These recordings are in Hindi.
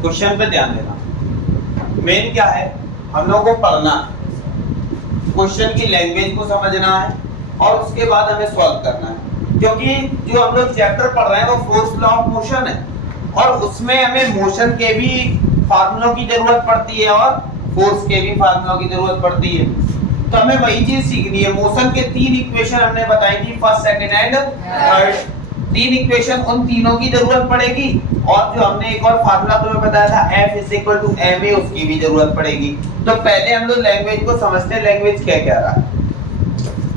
क्वेश्चन पे ध्यान देना। मेन क्या है, हम लोग को पढ़ना है, क्वेश्चन की लैंग्वेज को समझना है और उसके बाद हमें सॉल्व करना है। क्योंकि जो हम लोग चैप्टर पढ़ रहे हैं वो फोर्स लॉ ऑफ मोशन है और उसमें हमें मोशन के भी फार्मूलों की जरूरत पड़ती है और फोर्स के भी फार्मूलों की जरूरत पड़ती है। तो हमें वही चीज सीखनी है। मोशन के 3 इक्वेशन हमने बताई थी, first, second and third. 3 equation, उन तीनों की जरूरत पड़ेगी और जो हमने एक और फार्मूला तुम्हें बताया था F=ma, उसकी भी जरूरत पड़ेगी। तो पहले हम लोग लैंग्वेज को समझते हैं, लैंग्वेज क्या कह रहा है।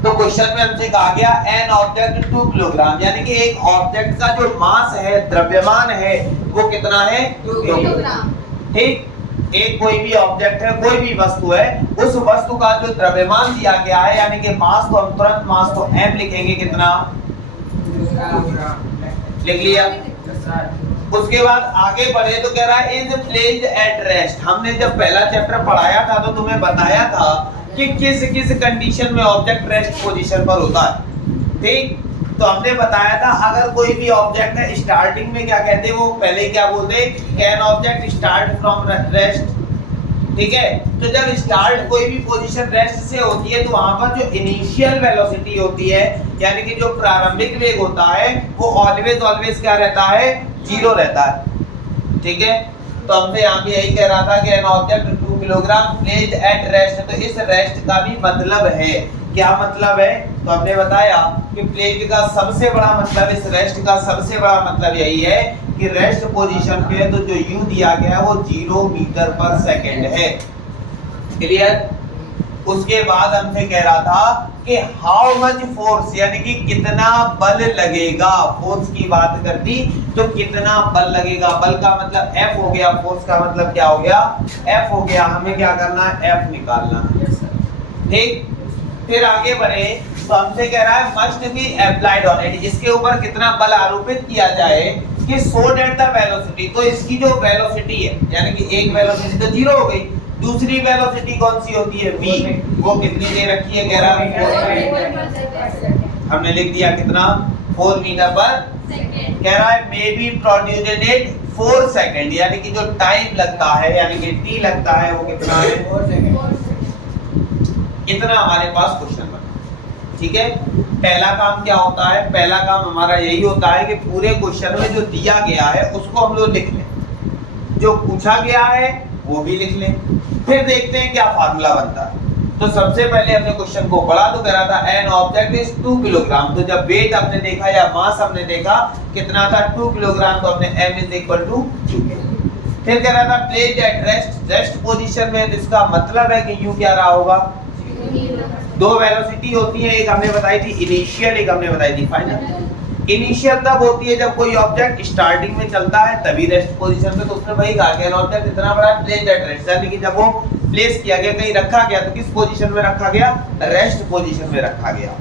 तो क्वेश्चन में हमसे कहा गया एन ऑब्जेक्ट 2 किलोग्राम, यानी कि एक ऑब्जेक्ट का जो मास है, द्रव्यमान है, वो कितना है? 2 किलोग्राम। ठीक, एक कोई भी ऑब्जेक्ट है, कोई भी वस्तु है, उस वस्तु का जो द्रव्यमान दिया गया है, यानी कि मास, तो हम तुरंत मास को m लिखेंगे, कितना? लिख लिया। उसके बाद आगे बढ़े तो कह रहा है इज प्लेस्ड एट रेस्ट। हमने जब पहला चैप्टर पढ़ाया था तो तुम्हें बताया था कि किस किस कंडीशन में ऑब्जेक्ट रेस्ट पोजीशन पर होता है। ठीक, तो हमने बताया था अगर कोई भी ऑब्जेक्ट है, स्टार्टिंग में क्या कहते हैं, वो पहले क्या बोलते हैं, can object start from rest. ठीक है, तो जब स्टार्ट कोई भी पोजीशन रेस्ट से होती है तो वहां पर जो इनिशियल वेलोसिटी होती है, यानी कि जो प्रारंभिक वेग होता है, वो ऑलवेज क्या रहता है? 0 रहता है। ठीक है, तो हमसे यहाँ पे यही कह रहा था कि an object 2 kilogram placed at rest. तो इस रेस्ट का भी मतलब है, क्या मतलब है? तो हमने बताया कि प्लेस्ड का सबसे बड़ा मतलब, इस रेस्ट का सबसे बड़ा मतलब यही है कि रेस्ट पोजीशन पे तो जो u दिया गया है वो 0 मीटर पर सेकंड है। क्लियर? उसके बाद हमसे कह रहा था कि हाउ मच फोर्स, यानी कि कितना बल लगेगा। फोर्स की बात कर दी तो कितना बल लगेगा, बल का मतलब F हो गया, फोर्स का मतलब क्या हो गया? F हो गया। हमें क्या करना है? F निकालना है। ठीक, फिर आगे बढ़े तो हमसे कह रहा है must be applied on it, इसके ऊपर कितना बल आरोपित किया जाए कि सो दैट द वेलोसिटी, तो इसकी जो वेलोसिटी है, यानी कि एक वेलोसिटी तो 0 हो गई, दूसरी वेलोसिटी कौन सी होती है? v, वो कितनी दे रखी है? कह रहा है, हमने लिख दिया कितना? 4 मीटर पर सेकंड। कह रहा है may be produced in 4 second, यानी कि जो टाइम लगता है, यानी कि t लगता है, वो कितना है? 4 सेकंड। इतना हमारे पास क्वेश्चन बना। ठीक है, पहला काम क्या होता है? पहला काम हमारा यही होता है कि पूरे क्वेश्चन में जो दिया गया है उसको हम लोग लिख लें, जो पूछा गया है वो भी लिख लें, फिर देखते हैं क्या फार्मूला बनता है। तो सबसे पहले हमने क्वेश्चन को पढ़ा तो कह रहा था एन ऑब्जेक्ट इज 2 किलोग्राम। तो जब वेट हमने देखा या मास हमने देखा कितना था? 2 किलोग्राम, तो हमने m = 2। फिर कह रहा था placed at rest, rest position में, इसका मतलब है कि u क्या रहा होगा? 2 वेलोसिटी होती है, एक हमने बताई थी इनिशियल, एक हमने बताई थी फाइनल। इनिशियल तब होती है जब कोई ऑब्जेक्ट स्टार्टिंग में चलता है तभी रेस्ट पोजीशन पे, तो उसने वही कहा कि ऑब्जेक्ट इतना बड़ा प्लेस्ड एट रेस्ट, यानी कि जब वो प्लेस किया गया, कहीं रखा गया, तो किस पोजीशन में रखा गया? रेस्ट पोजीशन में रखा गया।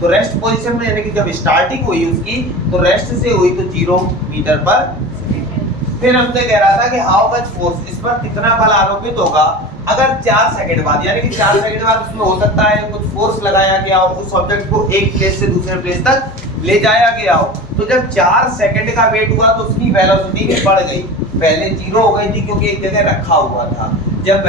तो रेस्ट पोजीशन में, यानी कि जब स्टार्टिंग हुई उसकी तो रेस्ट से हुई तो 0 मीटर पर सेकंड। फिर हमसे कह रहा था कि हाउ मच फोर्स, इस पर कितना बल आरोपित होगा अगर 4 सेकंड बाद, यानी कि 4 सेकंड बाद उसमें हो सकता है कुछ फोर्स लगाया गया हो, उस ऑब्जेक्ट को एक प्लेस से दूसरे प्लेस तक ले जाया गया हो। तो जब 4 सेकंड का वेट हुआ तो उसकी वेलोसिटी भी बढ़ गई, पहले 0 हो गई थी क्योंकि एक जगह रखा हुआ था। जब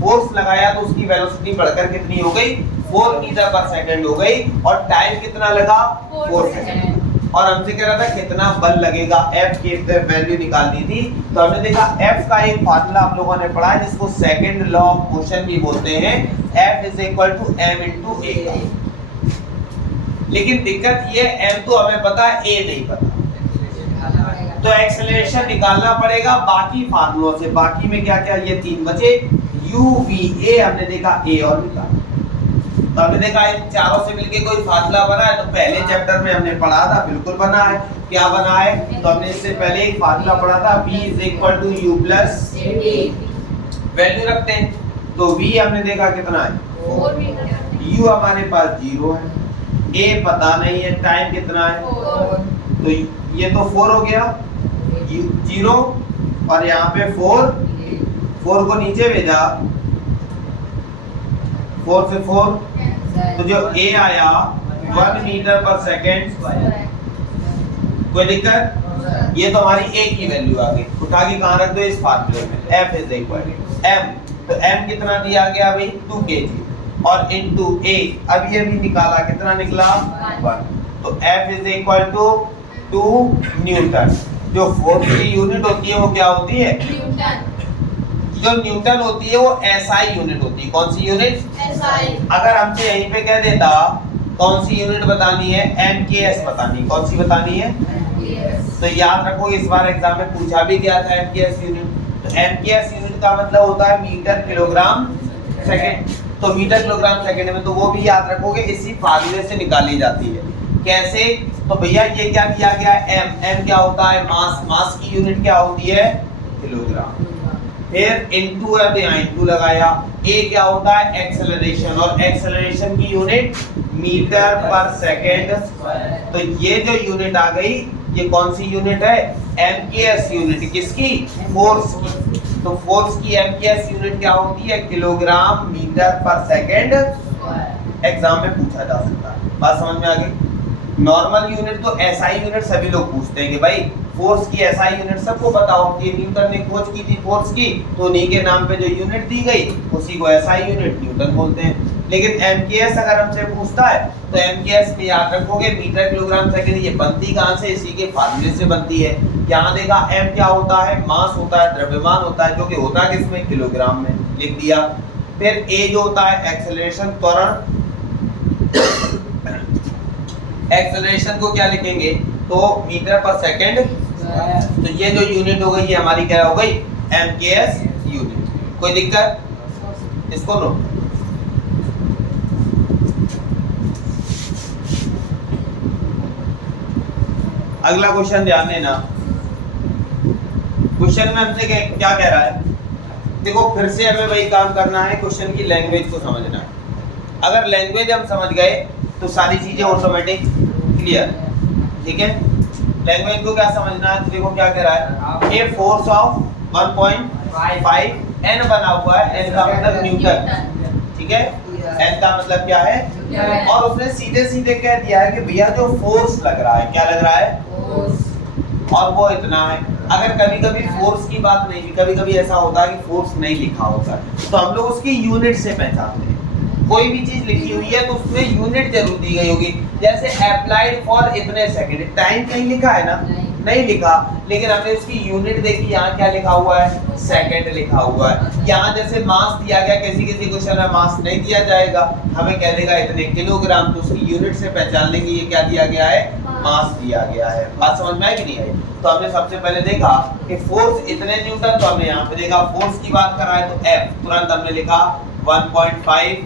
फोर्स लगाया तो उसकी वेलोसिटी बढ़कर कितनी हो गई? 4 मीटर पर सेकंड हो गई। और टाइम कितना लगा? 4 सेकंड। और हमसे कह रहा था कितना बल लगेगा, F की वैल्यू निकालनी थी। तो हमने देखा F का एक फार्मूला हम लोगों ने पढ़ा है जिसको सेकंड लॉ ऑफ मोशन भी बोलते हैं, F = m × a। लेकिन दिक्कत ये m तो हमें पता है, a नहीं पता, तो एक्सेलरेशन निकालना पड़ेगा बाकी फार्मूलों से। बाकी में क्या क्या? ये 3 बचे, u v a हमने देखा, a और निकाला। तो हमने देखा इन चारों से मिलके कोई फार्मूला बना है, तो पहले चैप्टर में हमने पढ़ा था, बिल्कुल बना है। क्या बना है? तो हमने इससे पहले एक फार्मूला पढ़ा था, v = u + a। वैल्यू रखते हैं तो v हमने देखा कितना है? 4 मीटर। u हमारे पास 0 है, a पता नहीं है, टाइम कितना है? 4। तो ये तो 4 हो गया, 0 और यहाँ पे 4 को नीचे भेजा, 4 से 4, तो जो a आया 1 मीटर पर सेकंड। कोई दिक्कत? ये तो हमारी ए की वैल्यू आ गई, उठा के कहाँ रख दो इस फार्मूले में, F इज इक्वल m, तो m कितना दिया गया भाई 2 kg और इनटू a, अब ये भी निकाला, कितना निकला 1, तो F is equal to 2 newton. जो फोर्स की यूनिट होती है वो क्या होती है, जो न्यूटन होती है वो SI यूनिट होती है। कौन सी यूनिट, SI। अगर हमसे यहीं पे कह देता कौन सी यूनिट बतानी है, MKS बतानी, कौन सी बतानी है, तो याद रखो इस बार एग्जाम में पूछा भी गया था MKS यूनिट। तो MKS यूनिट का मतलब होता है मीटर किलोग्राम सेकंड, तो मीटर किलोग्राम सेकंड में तो वो भी याद रखोगे, इसी फार्मूले से निकाली जाती है। कैसे, तो भैया ये क्या दिया गया है m क्या होता है मास, मास की यूनिट क्या होती है किलोग्राम, फिर इनटू है तो यहाँ इनटू लगाया, a क्या होता है एक्सेलरेशन, और एक्सेलरेशन की यूनिट मीटर पर सेकंड, तो ये जो यूनिट आ गई ये कौन सी यूनिट है, MKS यूनिट, किसकी, फोर्स की। तो फोर्स की MKS यूनिट क्या होती है, kilogram metre per second, exam में पूछा जा सकता है। बात समझ में आ गई। नॉर्मल यूनिट तो SI यूनिट सभी लोग पूछते हैं कि भाई फोर्स की SI यूनिट सबको बताओ, कि न्यूटन ने खोज की थी फोर्स की, तो उन्हीं के नाम पे जो यूनिट दी गई उसी को SI यूनिट न्यूटन बोलते हैं। लेकिन MKS अगर हमसे पूछता है तो MKS में याद रखोगे मीटर किलोग्राम सेकंड, ये बनती कहाँ से, इसी के फार्मूले से बनती है। यहाँ देखा m क्या होता है, मास होता है, द्रव्यमान होता है, जो कि होता है किसमें, किलोग्राम में, लिख दिया। फिर a जो होता है एक्सेलरेशन, त्वरण, एक्सेलरेशन को क्या लिखेंगे, तो मीटर पर सेकंड, तो ये जो यूनिट हो गई ये हमारी क्या हो गई, MKS यूनिट। कोई दिक्कत, इसको नो। अगला क्वेश्चन ध्यान देना, क्वेश्चन में हमसे क्या कह रहा है, देखो फिर से हमें वही काम करना है, क्वेश्चन की लैंग्वेज को समझना है। अगर लैंग्वेज हम समझ गए तो सारी चीजें ऑटोमेटिक क्लियर, ठीक है। लैंग्वेज को क्या समझना है, तो देखो क्या कह रहा है, ए फोर्स ऑफ 1.5 n बना हुआ है, n का मतलब न्यूटन, ठीक है, n का मतलब क्या है, और उसने सीधे सीधे कह दिया है कि भैया जो फोर्स लग रहा है, क्या लग रहा है, और वो इतना है। अगर कभी कभी फोर्स की बात नहीं, कभी कभी ऐसा होता है कि फोर्स नहीं लिखा होता है, तो हम लोग उसकी यूनिट से पहचानते हैं। कोई भी चीज लिखी हुई है तो उसमें यूनिट जरूर दी गई होगी, जैसे अप्लाइड फॉर इतने सेकंड, टाइम कहीं लिखा है ना, नहीं लिखा, लेकिन हमने उसकी यूनिट देखी, यहाँ क्या लिखा हुआ है, सेकंड लिखा हुआ है। यहाँ जैसे मास दिया गया, किसी किसी क्वेश्चन में मास नहीं दिया जाएगा, हमें कह देगा इतने किलोग्राम, तो उसकी यूनिट से पहचान लेंगे ये क्या दिया गया है, मास दिया गया है। बात समझ में आई कि नहीं आई। तो हमने सबसे पहले देखा कि फोर्स इतने न्यूटन, तो हमने यहाँ पे देखा फोर्स की बात कर रहा है तो F, तुरंत हमने लिखा 1.5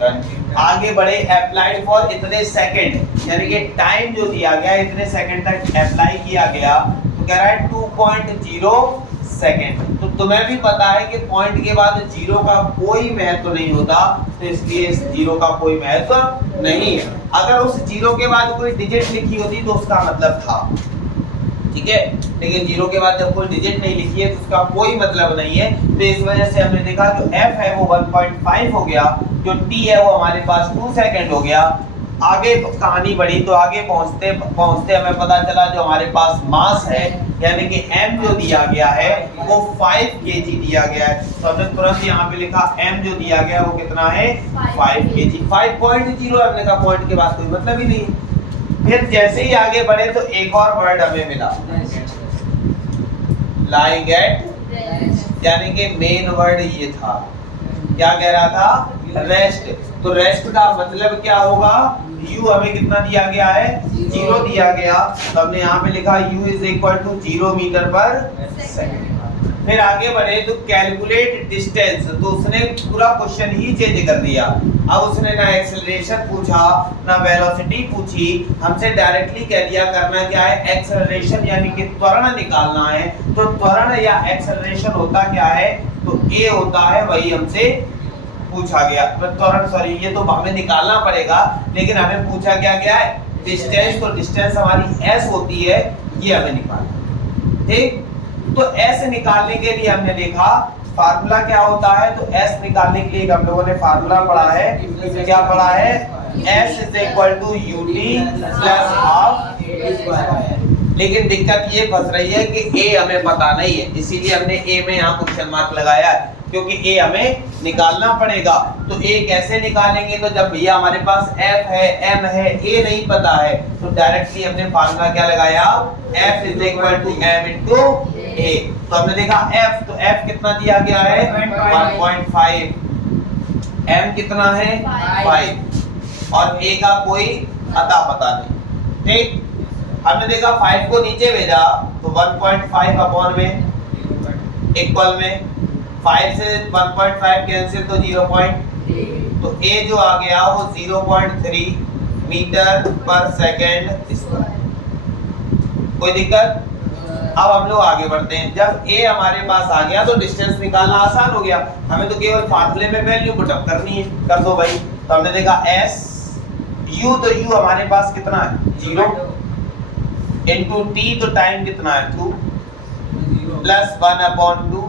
न्यूटन। आगे बढ़े, अप्लाइड फॉर इतने सेकंड, यानी कि टाइम जो दिया गया इतने सेकंड तक अप्लाई किया गया, तो कह रहा है 2.0 सेकंड। तो तुम्हें भी पता है कि पॉइंट के बाद जीरो का कोई महत्व नहीं होता, तो इसलिए इस जीरो का कोई महत्व नहीं है। अगर उस जीरो के बाद कोई डिजिट लिखी होती तो उसका मतलब था, ठीक है, लेकिन जीरो के बाद जब कोई डिजिट नहीं लिखी है तो उसका कोई मतलब नहीं है। तो इस वजह से हमने देखा जो F है वो 1.5 हो गया, जो T है वो हमारे पास 2 सेकंड हो गया। आगे कहानी बढ़ी तो आगे पहुंचते पहुंचते हमें पता चला जो हमारे पास मास है, यानी कि m जो दिया गया है वो 5 kg दिया गया है। तो हमने तुरंत यहाँ पे लिखा m जो दिया गया है वो कितना है, 5 kg। 5.0 हमने कहा पॉइंट के बाद कोई मतलब ही नहीं। फिर जैसे ही आगे बढ़े तो एक और वर्ड हमें मिला, लाइंग एट, यानी कि मेन वर्ड ये था, क्या कह रहा था, रेस्ट। तो रेस्ट का मतलब क्या होगा, u हमें कितना दिया गया है, 0 दिया गया, तो हमने यहाँ पे लिखा u is equal to 0 metre per second. फिर आगे बढ़े तो कैलकुलेट डिस्टेंस, तो उसने पूरा क्वेश्चन ही चेंज कर दिया। अब उसने ना एक्सेलरेशन पूछा ना वेलोसिटी पूछी, हमसे डायरेक्टली कह दिया करना क्या है, एक्सेलरेशन यानी कि त्वरण निकालना है। तो त्वरण या एक्सेलरेशन होता क्या है, तो a होता है, वही हमसे पूछा गया। तो त्वरण सॉरी ये तो हमें निकालना पड़ेगा, लेकिन हमें पूछा क्या गया है, डिस्टेंस। तो डिस्टेंस हमारी s होती है, ये हमें निकालना, ठीक। तो s निकालने के लिए हमने देखा फार्मूला क्या होता है, तो s निकालने के लिए हम लोगों ने फार्मूला पढ़ा है, क्या पढ़ा है, s is equal to ut plus half लेकिन दिक्कत ये फंस रही है कि ए हमें पता नहीं है, इसीलिए हमने ए में यहाँ क्वेश्चन मार्क लगाया है, क्योंकि ए हमें निकालना पड़ेगा। तो ए कैसे निकालेंगे? तो जब भैया हमारे पास एफ है, एम है, ए नहीं पता है, तो डायरेक्टली हमने फार्मूला क्या लगाया, F is equal to M into A. तो हमने देखा एफ, तो एफ कितना दिया गया है 1.5, एम कितना है 5 और ए का कोई अता पता नहीं। ठीक, हमने देखा 5 को नीचे भेजा तो 1.5 अपॉन में इक्वल में 5 से 1.5 कैंसिल तो 0. तो ए जो आ गया वो 0.3 मीटर पर सेकेंड स्क्वायर। कोई दिक्कत? अब हम लोग आगे बढ़ते हैं। जब ए हमारे पास आ गया तो डिस्टेंस निकालना आसान हो गया, हमें तो केवल फार्मूले में वैल्यू पुटअप करनी है, कर दो भाई। तो हमने देखा एस यू, तो यू हमारे पास कितना है 0 इंटू टी, तो टाइम कितना है 2 प्लस 1/2।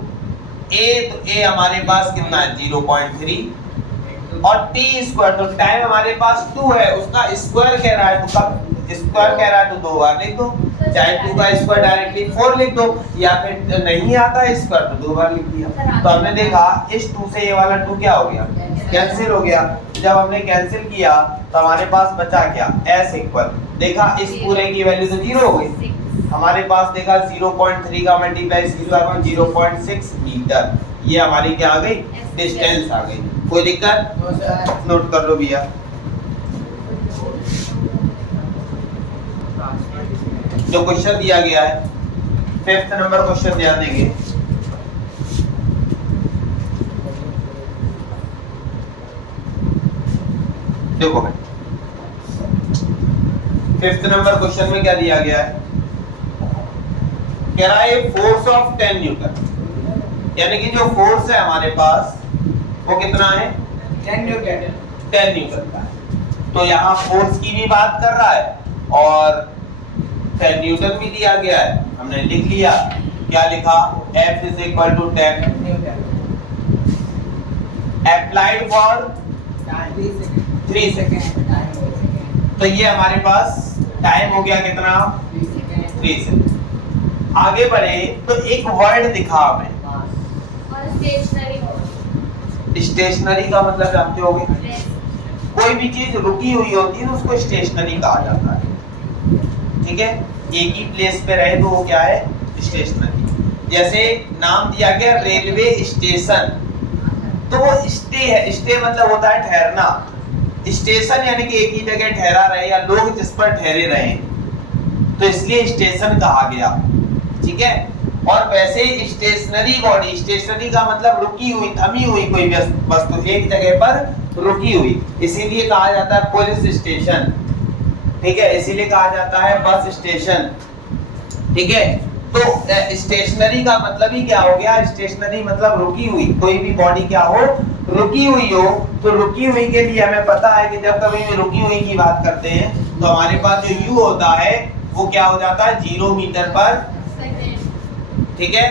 ए, तो ए हमारे पास कितना है 0.3 और टी स्क्वायर, तो टाइम हमारे पास 2 है, उसका स्क्वायर कह रहा है, तो कब स्क्वायर कह रहा है तो 2 बार लिख दो, चाहे 2 का स्क्वायर डायरेक्टली 4 लिख दो, या फिर नहीं आता है स्क्वायर तो 2 बार लिख दिया। तो हमने देखा इस 2 से ये वाला 2 क्या हो गया, कैंसिल हो गया। जब हमने कैंसिल किया तो हमारे पास बचा क्या, एस इक्वल, देखा इस पूरे की वैल्यू तो 0 हो गई हमारे पास, देखा 0.3 का मल्टीप्लाई 0.6 मीटर, ये हमारी क्या आ गई, डिस्टेंस आ गई। कोई दिक्कत? नोट कर लो भैया। जो क्वेश्चन दिया गया है 5th नंबर क्वेश्चन ध्यान देंगे। देखो भाई 5th नंबर क्वेश्चन में क्या दिया गया है, कह रहा है फोर्स ऑफ 10 न्यूटन, यानी कि जो फोर्स है हमारे पास वो कितना है 10 न्यूटन का है। तो यहाँ फोर्स की भी बात कर रहा है और 10 न्यूटन भी दिया गया है, हमने लिख लिया। क्या लिखा, F is equal to 10 applied for 3 second. तो ये हमारे पास टाइम हो गया कितना 3 सेकेंड। आगे बढ़े तो एक वर्ड दिखा हमें, स्टेशनरी का मतलब जानते होगे, कोई भी चीज रुकी हुई होती है तो उसको स्टेशनरी कहा जाता है। ठीक है, एक ही प्लेस पे रहे तो वो क्या है, स्टेशनरी। जैसे नाम दिया गया रेलवे स्टेशन, तो वो स्टे है, स्टे मतलब होता है ठहरना, स्टेशन यानी कि एक ही जगह ठहरा रहे या लोग जिस पर ठहरे रहे, तो इसलिए स्टेशन कहा गया। ठीक है, और वैसे स्टेशनरी बॉडी, स्टेशनरी का मतलब रुकी हुई, थमी हुई कोई वस्तु एक जगह पर रुकी हुई, इसीलिए कहा जाता है पुलिस स्टेशन। ठीक है, इसीलिए कहा जाता है बस स्टेशन। ठीक है, तो स्टेशनरी का मतलब ही क्या हो गया, स्टेशनरी मतलब रुकी हुई, कोई भी बॉडी क्या हो, रुकी हुई हो। तो रुकी हुई के लिए हमें पता है कि जब कभी भी रुकी हुई की बात करते हैं तो हमारे पास जो u होता है वो क्या हो जाता है 0 मीटर पर सेकंड। ठीक है,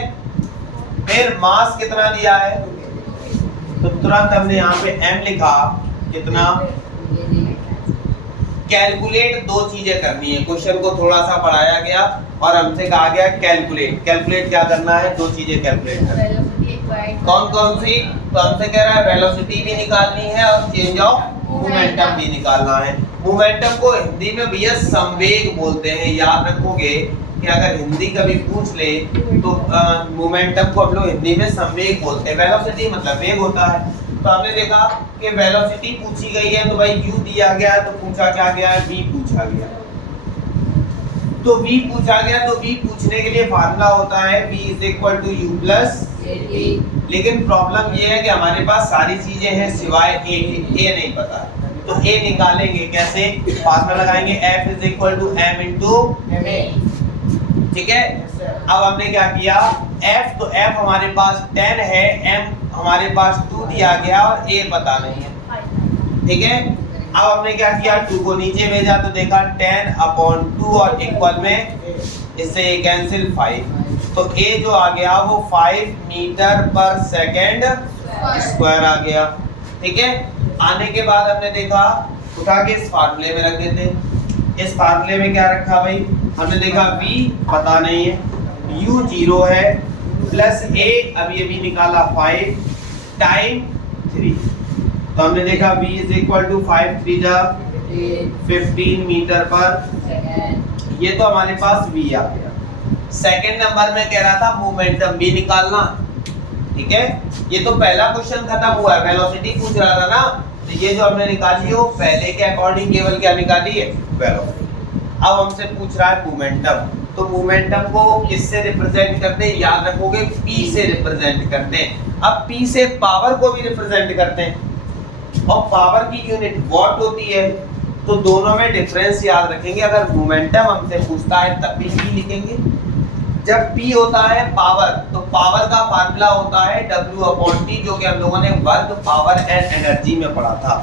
फिर मास कितना दिया है, तो तुरंत हमने यहाँ पे m लिखा, कितना, कैलकुलेट 2 चीजें करनी है। क्वेश्चन को थोड़ा सा पढ़ाया गया और हमसे कहा गया कैलकुलेट। कैलकुलेट क्या करना है, 2 चीजें कैलकुलेट करनी है। कौन कौन सी, तो हमसे कह रहा है वेलोसिटी भी निकालनी है और चेंज ऑफ मोमेंटम भी निकालना है। मोमेंटम को हिंदी में भैया संवेग बोलते हैं, याद रखोगे कि अगर हिंदी कभी पूछ ले तो मोमेंटम को हम लोग हिंदी में संवेग बोलते हैं, वेलोसिटी मतलब वेग होता है। तो हमने देखा कि वेलोसिटी पूछी गई है तो भाई u दिया गया है, तो पूछा क्या गया है, v पूछा गया। तो v पूछा गया तो v पूछने के लिए फार्मूला होता है v is equal to u plus a। लेकिन प्रॉब्लम ये है कि हमारे पास सारी चीजें हैं सिवाय a के, a नहीं पता, तो a निकालेंगे कैसे, फार्मूला लगाएंगे f is equal to m into a। ठीक है, अब हमने क्या किया, f, तो f हमारे पास 10 है, m हमारे पास 2 दिया गया और a पता नहीं है। ठीक है, अब हमने क्या किया, 2 को नीचे भेजा तो देखा 10/2 और इक्वल में इससे ये कैंसिल 5, तो a जो आ गया वो 5 मीटर पर सेकेंड स्क्वायर आ गया। ठीक है, आने के बाद हमने देखा, उठा के इस फार्मूले में रख देते। इस फार्मूले में क्या रखा भाई, हमने देखा v पता नहीं है, u 0 है, प्लस a अभी अभी निकाला 5 टाइम 3, तो हमने देखा v इज इक्वल टू 5 3 जा 15 मीटर पर, ये तो हमारे पास v आ गया। सेकंड नंबर में कह रहा था मोमेंटम भी निकालना, ठीक है। ये तो पहला क्वेश्चन खत्म हुआ है, वेलोसिटी पूछ रहा था ना, तो ये जो हमने निकाली हो पहले के अकॉर्डिंग केवल क्या निकाली है, वेलोसिटी। अब हमसे पूछ रहा है मोमेंटम, तो मोमेंटम को किससे रिप्रेजेंट करते हैं, याद रखोगे p से रिप्रेजेंट करते हैं। अब p से पावर को भी रिप्रेजेंट करते हैं, और पावर की यूनिट वॉट होती है, तो दोनों में डिफरेंस याद रखेंगे। अगर मोमेंटम हमसे पूछता है तब भी p लिखेंगे, जब p होता है पावर, तो पावर का फार्मूला होता है W/T, जो कि हम लोगों ने वर्क, पावर एंड एनर्जी में पढ़ा था।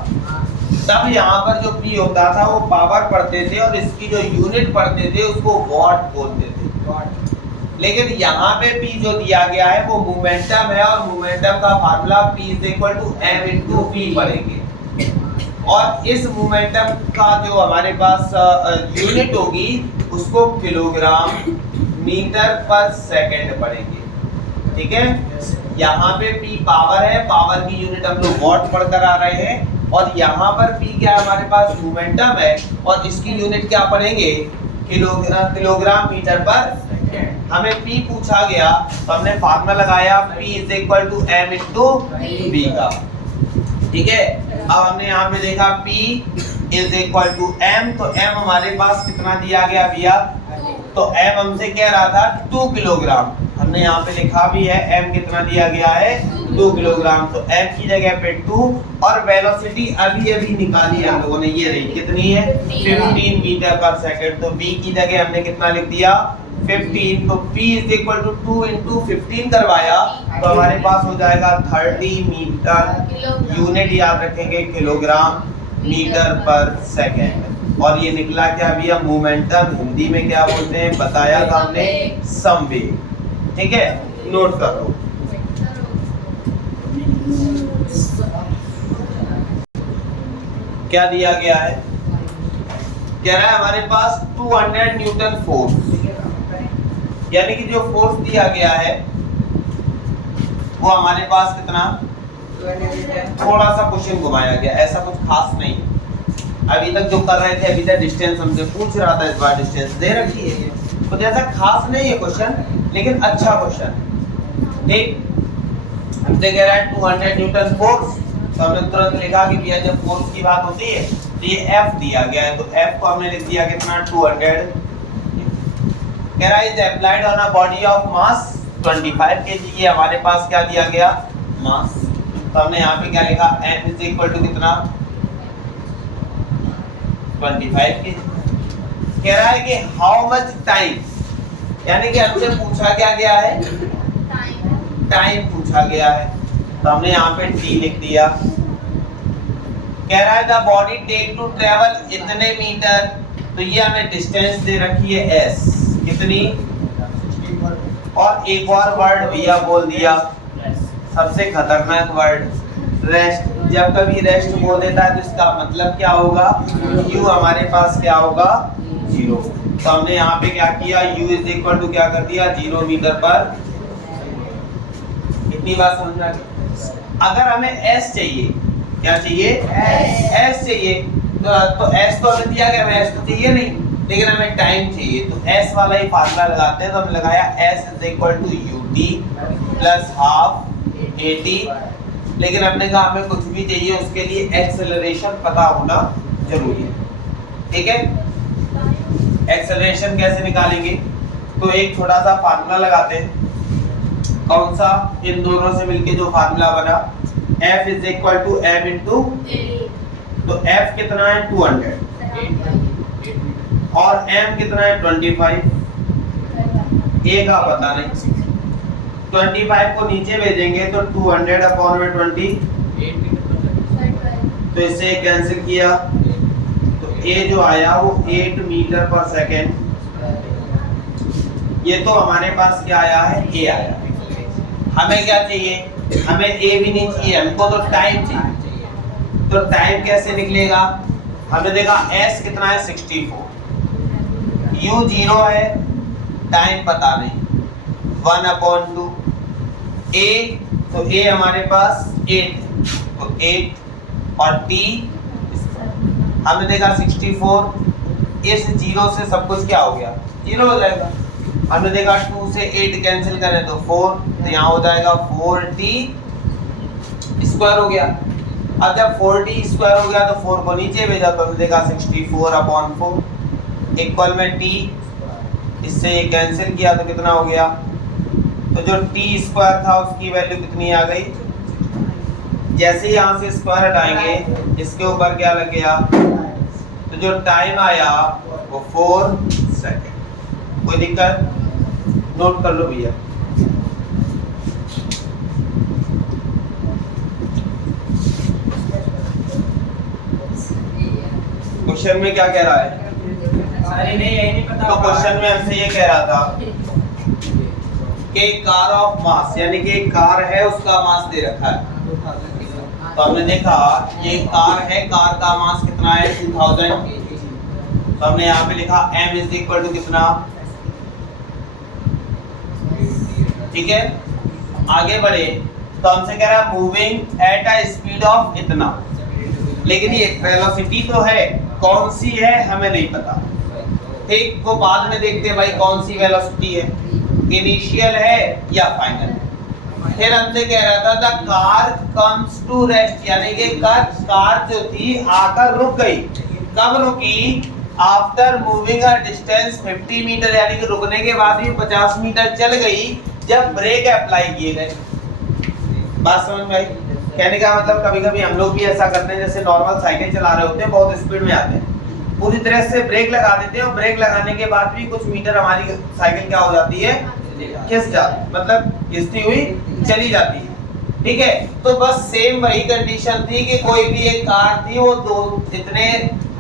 तब यहाँ पर जो p होता था वो पावर पढ़ते थे, और इसकी जो यूनिट पढ़ते थे उसको वॉट बोलते थे। लेकिन यहाँ पे p जो दिया गया है वो मोमेंटम है, और मोमेंटम का फार्मूला p = m/v पढ़ेंगे, और इस मोमेंटम का जो हमारे पास यूनिट होगी उसको किलोग्राम मीटर पर सेकंड पढ़ेंगे, ठीक है। यहाँ पे p पावर है, पावर की यूनिट हम लोग वॉट पढ़कर आ रहे हैं, और यहाँ पर p क्या है, हमारे पास मोमेंटम है, और इसकी यूनिट क्या पढ़ेंगे, किलोग्राम मीटर पर सेकंड। हमें p पूछा गया तो हमने फार्मूला लगाया p = m/v का, ठीक है। अब हमने यहाँ पे देखा p = m, तो m हमारे पास कितना दिया गया भैया, तो m हमसे कह रहा था 2 किलोग्राम, हमने यहाँ पे लिखा भी है m कितना दिया गया है, 2 किलोग्राम, तो m की जगह पे 2, और वेलोसिटी अभी अभी निकाली हम लोगों ने, ये रही कितनी है 15 मीटर पर सेकंड, तो v की जगह हमने कितना लिख दिया 15, तो p = 2 × 15 करवाया, तो हमारे पास हो जाएगा 30 मीटर, यूनिट याद रखेंगे किलोग्राम मीटर पर सेकंड। और ये निकला क्या भैया, मोमेंटम, हिंदी में क्या बोलते हैं बताया था हमने, संवेग, ठीक है, नोट कर लो। क्या दिया गया है, कह रहा है हमारे पास 200 न्यूटन फोर्स, यानी कि जो फोर्स दिया गया है वो हमारे पास कितना, थोड़ा सा क्वेश्चन घुमाया गया, ऐसा कुछ खास नहीं। अभी तक जो कर रहे थे, अभी तक डिस्टेंस हमसे पूछ रहा था, इस बार डिस्टेंस दे रखी है, तो जैसा खास नहीं है क्वेश्चन, लेकिन अच्छा क्वेश्चन, ठीक। हमसे कह रहा है 200 न्यूटन फोर्स, तो हमने तुरंत लिखा कि भैया जब फोर्स की बात होती है तो ये F दिया गया है, तो F को हमने लिख दिया कितना 200। कह रहा है is applied on a body of mass 25 kg, ये हमारे पास क्या दिया गया, मास, तो हमने यहाँ पे क्या लिखा, m = कितना 25 kg। कह रहा है कि हाउ मच टाइम, यानी कि हमसे पूछा क्या गया है, टाइम पूछा गया है, तो हमने यहाँ पे t लिख दिया। कह रहा है the body take to travel इतने मीटर, तो ये हमें डिस्टेंस दे रखी है s, कितनी, और एक और वर्ड भैया बोल दिया, सबसे खतरनाक वर्ड, रेस्ट। जब कभी रेस्ट बोल देता है तो इसका मतलब क्या होगा, u हमारे पास क्या होगा 0, तो हमने यहाँ पे क्या किया, u = क्या कर दिया 0 मीटर पर। इतनी बात समझ में आ गई। अगर हमें s चाहिए, क्या चाहिए, s चाहिए, तो s तो हमें दिया गया, हमें s तो चाहिए नहीं, लेकिन हमें टाइम चाहिए, तो s वाला ही फार्मूला लगाते हैं, तो हमने लगाया s = ut + हाफ at, लेकिन हमने कहा हमें कुछ भी चाहिए उसके लिए एक्सेलरेशन पता होना जरूरी है, ठीक है। एक्सेलरेशन कैसे निकालेंगे, तो एक छोटा सा फार्मूला लगाते हैं, कौन सा, इन दोनों से मिलके जो फार्मूला बना, F = m × तो F कितना है 200, और m कितना है 25, a का पता नहीं, 25 को नीचे भेजेंगे तो 200/20, तो इसे कैंसिल किया, तो a जो आया वो 8 मीटर पर सेकेंड, ये तो हमारे पास क्या आया है, a आया। हमें क्या चाहिए, हमें a भी नहीं चाहिए, हमको तो टाइम चाहिए, तो टाइम कैसे निकलेगा, हमने देखा s कितना है 64, u 0 है, टाइम पता नहीं, 1/2 a, तो a हमारे पास 8, तो 8 और t हमने देखा 64, इस 0 से सब कुछ क्या हो गया, 0 हो जाएगा। हमने देखा 2 से 8 कैंसिल करें तो 4, तो यहाँ हो जाएगा 4t स्क्वायर हो गया। अब जब 4t स्क्वायर हो गया तो 4 को नीचे भेजा तो हमने देखा 64/4 इक्वल में t, इससे ये कैंसिल किया तो कितना हो गया, तो जो t स्क्वायर था उसकी वैल्यू कितनी आ गई, जैसे ही यहाँ से स्क्वायर हटाएंगे इसके ऊपर क्या लग गया, तो जो टाइम आया वो 4 सेकंड। कोई दिक्कत, नोट कर लो भैया। क्वेश्चन में क्या कह रहा है, सारी नहीं यही नहीं पता। तो क्वेश्चन में हमसे ये कह रहा था कि कार ऑफ मास, यानी कि कार है उसका मास दे रखा है। तो हमने देखा ये कार है, कार का मास कितना है 2000, तो हमने यहाँ पे लिखा m इज इक्वल टू कितना, ठीक है। आगे बढ़े तो हमसे कह रहा है moving at a speed of इतना, लेकिन ये वेलोसिटी तो है, कौन सी है हमें नहीं पता, ठीक। वो बाद में देखते हैं भाई कौन सी वेलोसिटी है, इनिशियल है या फाइनल। फिर हमसे कह रहा था the car comes to rest, यानी कि कार जो थी आकर रुक गई। कब रुकी, after moving a distance 50 metre, यानी कि रुकने के बाद भी 50 मीटर चल गई जब ब्रेक अप्लाई किए गए। बात समझ में आई? कहने का मतलब कभी कभी हम लोग भी ऐसा करते हैं, जैसे नॉर्मल साइकिल चला रहे होते हैं, बहुत स्पीड में आते हैं, पूरी तरह से ब्रेक लगा देते हैं और ब्रेक लगाने के बाद भी कुछ मीटर हमारी साइकिल क्या हो जाती है, खिस जाती, मतलब खिसती हुई चली जाती है, ठीक है। तो बस सेम वही कंडीशन थी कि कोई भी एक कार थी, वो दो इतने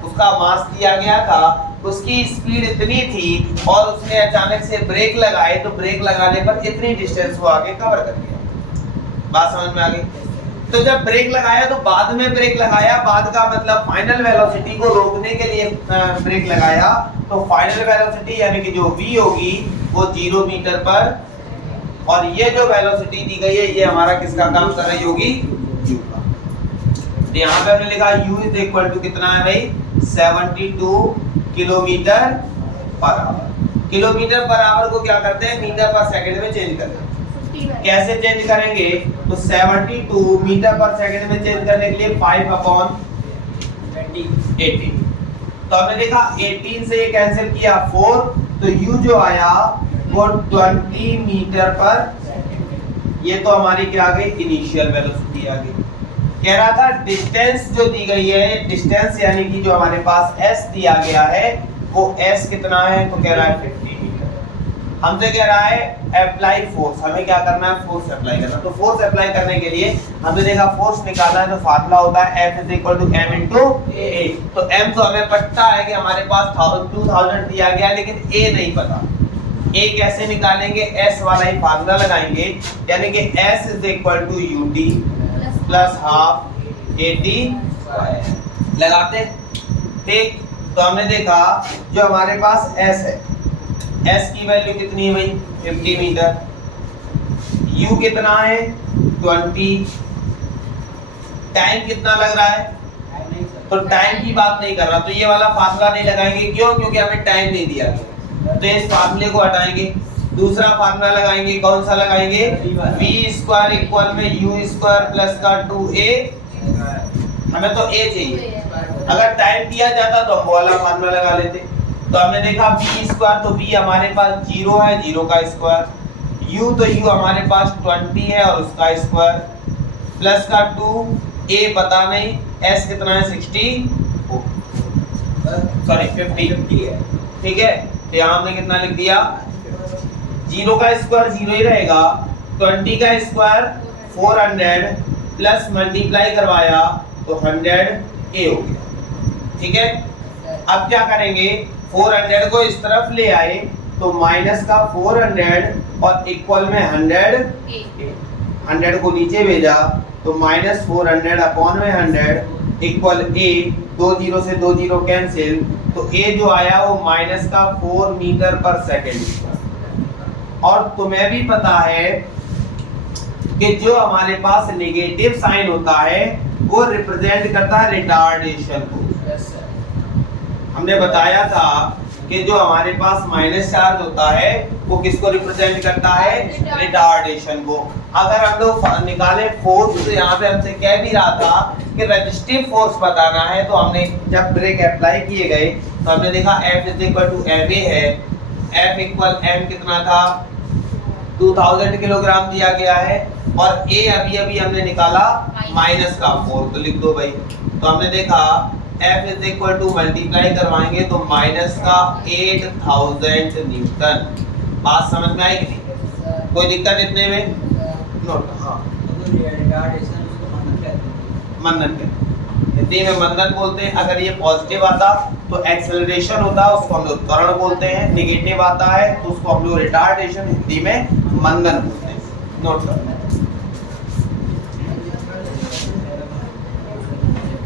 उसका मास दिया गया था, उसकी स्पीड इतनी थी और उसने अचानक से ब्रेक लगाए, तो ब्रेक लगाने पर इतनी डिस्टेंस वो आगे कवर कर गया। बात समझ में आ गई? तो जब ब्रेक लगाया तो बाद में ब्रेक लगाया, बाद का मतलब फाइनल वेलोसिटी को रोकने के लिए ब्रेक लगाया, तो फाइनल वेलोसिटी यानी कि जो v होगी वो 0 मीटर पर, और ये जो वेलोसिटी दी गई है ये हमारा किसका काम कर रही होगी, u का। तो यहाँ पे हमने लिखा u इज इक्वल टू कितना है भाई, 72 kilometre per hour. Kilometre per hour को क्या करते हैं, मीटर पर सेकंड में चेंज करते हैं। कैसे चेंज करेंगे, तो 72 मीटर पर सेकंड में चेंज करने के लिए 5/18, तो हमने देखा 18 से ये कैंसिल किया 4, तो u जो आया वो 20 मीटर पर, ये तो हमारी क्या आ गई, इनिशियल वेलोसिटी आ गई। कह रहा था डिस्टेंस जो दी गई है, डिस्टेंस यानी कि जो हमारे पास s दिया गया है वो s कितना है, तो कह रहा है 50 मीटर। हमसे कह रहा है अप्लाई फोर्स, हमें क्या करना है, फोर्स अप्लाई करना। तो फोर्स अप्लाई करने के लिए हमने देखा फोर्स निकालना है तो फार्मूला होता है F is equal to m into a। तो m तो हमें पता है कि हमारे पास 2000 दिया गया, लेकिन a नहीं पता। a कैसे निकालेंगे, s वाला ही फार्मूला लगाएंगे, यानी कि s is equal to ut plus half at लगाते, ठीक। तो हमने देखा जो हमारे पास s है, s की वैल्यू कितनी है भाई, 50 मीटर, u कितना है 20, टाइम कितना लग रहा है, तो टाइम की बात नहीं कर रहा, तो ये वाला फार्मूला नहीं लगाएंगे, क्यों, क्योंकि हमें टाइम नहीं दिया गया। तो इस फार्मूले को हटाएंगे, दूसरा फार्मूला लगाएंगे, कौन सा लगाएंगे, v स्क्वायर इक्वल में u स्क्वायर प्लस का 2a, हमें तो a चाहिए, अगर टाइम दिया जाता तो हम वो वाला फार्मूला लगा लेते। तो हमने देखा v स्क्वायर, तो v हमारे पास 0 है, 0 का स्क्वायर, u तो u हमारे पास 20 है और उसका स्क्वायर, प्लस का 2, a पता नहीं, s कितना है 60, सॉरी 50 है, ठीक है। तो यहाँ हमने कितना लिख दिया, 0 का स्क्वायर 0 ही रहेगा, 20 का स्क्वायर 400 प्लस मल्टीप्लाई करवाया तो 100a हो गया, ठीक है। अब क्या करेंगे, 400 को इस तरफ ले आए तो माइनस का 400 और इक्वल में 100 को नीचे भेजा तो -400 अपॉन में 100 इक्वल ए, 2 जीरो से 2 जीरो कैंसिल, तो ए जो आया वो माइनस का 4 मीटर पर सेकेंड। और तुम्हें भी पता है कि जो हमारे पास नेगेटिव साइन होता है वो रिप्रेजेंट करता है रिटार्डेशन को। हमने बताया था कि जो हमारे पास माइनस चार्ज होता है वो किसको रिप्रेजेंट करता है, रिटार्डेशन को। अगर हम लोग निकाले फोर्स, तो यहाँ पे हमसे कह भी रहा था कि रेजिस्टिव फोर्स बताना है, तो हमने जब ब्रेक अप्लाई किए गए तो हमने देखा F is equal to M A है, F इक्वल एम कितना था 2000 किलोग्राम दिया गया है, और A अभी अभी हमने निकाला माइनस का 4, तो लिख दो भाई। तो हमने देखा F is equal to multiply करवाएंगे तो माइनस का 8000 न्यूटन। बात समझ में आई कि नहीं? कोई दिक्कत इतने में? नोट, हाँ मंदन के हिंदी में मंदन बोलते हैं। अगर ये पॉजिटिव आता तो एक्सेलरेशन होता है, उसको हम लोग त्वरण बोलते हैं। नेगेटिव आता है तो उसको हम लोग रिटार्डेशन, हिंदी में मंदन बोलते हैं। नोट करना।